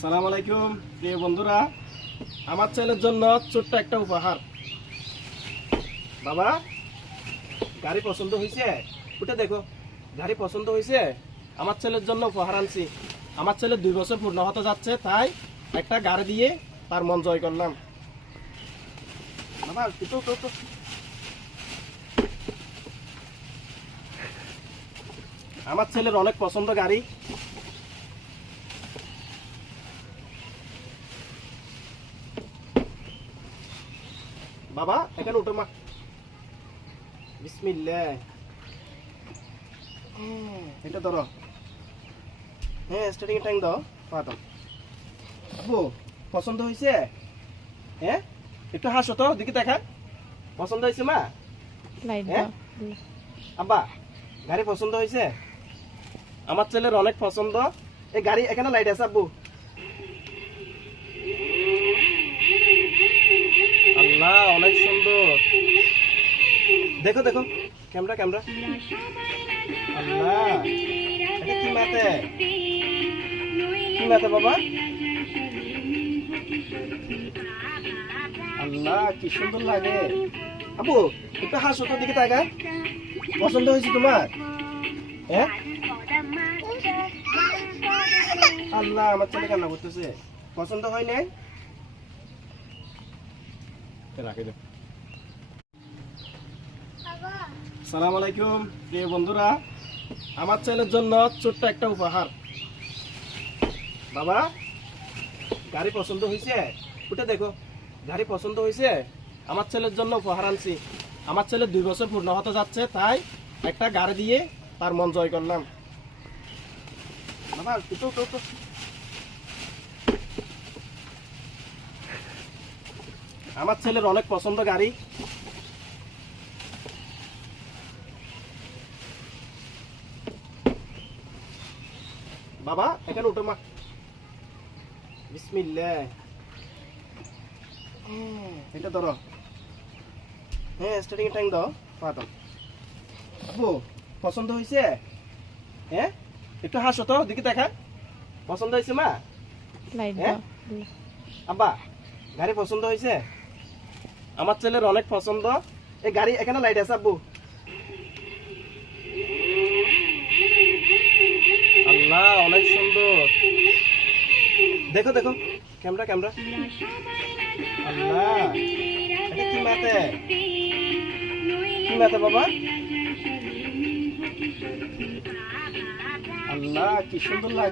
সালাম আলাইকুম প্রিয় বন্ধুরা, আমার ছেলের জন্য ছোট্ট একটা উপহার। বাবা, গাড়ি পছন্দ হয়েছে? উঠে দেখো, গাড়ি পছন্দ হয়েছে। আমার ছেলের জন্য উপহার আনছি। আমার ছেলে 2 বছর পূর্ণ হতে যাচ্ছে, তাই একটা গাড়ি দিয়ে তার মন জয় করলাম। বাবা উঠো, উঠো, উঠো। আমার ছেলের অনেক পছন্দ গাড়ি। বাবা এখানে উঠো মা। বিসমিল্লাহ। এটা ধরো। হ্যাঁ, স্টার্টিং টাইম দাও। পা দাও। আব্বু পছন্দ হয়েছে? হ্যাঁ, একটু হাসো তো, দিকে দেখা। পছন্দ হয়েছে মা? হ্যাঁ আব্বা, গাড়ি পছন্দ হয়েছে? আমার ছেলের অনেক পছন্দ। এই গাড়ি এখানে লাইট আছে আব্বু। আল্লাহ, অনেক সুন্দর। দেখো দেখো, ক্যামেরা ক্যামেরা। আল্লাহ, এটা কি মাতে? কি মাতে বাবা? আল্লাহ, কি সুন্দর লাগে। আব্বু একটু হাসো তো, দিকে তাকা। পছন্দ হয়েছে তোমার? হ্যাঁ। আল্লাহ, আমার ছেলে কান্না করতেছে। পছন্দ হয় নাই? রাখে দে। সালাম আলাইকুম প্রিয় বন্ধুরা, আমার ছেলের জন্য ছোট্ট একটা উপহার। বাবা, গাড়ি পছন্দ হয়েছে? উঠে দেখো, গাড়ি পছন্দ হয়েছে। আমার ছেলের জন্য উপহার আনছি। আমার ছেলে 2 বছর পূর্ণ হতে যাচ্ছে, তাই একটা গাড়ি দিয়ে তার মন জয় করলাম। বাবা উঠো, উঠো, উঠো। আমার ছেলের অনেক পছন্দ গাড়ি। বাবা এখানে উঠো মা। বিসমিল্লাহ। এটা ধরো। হ্যাঁ, স্টার্টিং টাইম দাও। পা দাও। আব্বু পছন্দ হয়েছে? হ্যাঁ, একটু হাসো তো, দিকে দেখা। পছন্দ হয়েছে মা? হ্যাঁ আব্বা, গাড়ি পছন্দ হয়েছে? আমার ছেলের অনেক পছন্দ। এই গাড়ি এখানে লাইট আছে আব্বু। আল্লাহ, অনেক সুন্দর। দেখো দেখো, ক্যামেরা ক্যামেরা। আল্লাহ, এটা কি মাতে? কি মাতে বাবা? আল্লাহ, কি সুন্দর লাগে।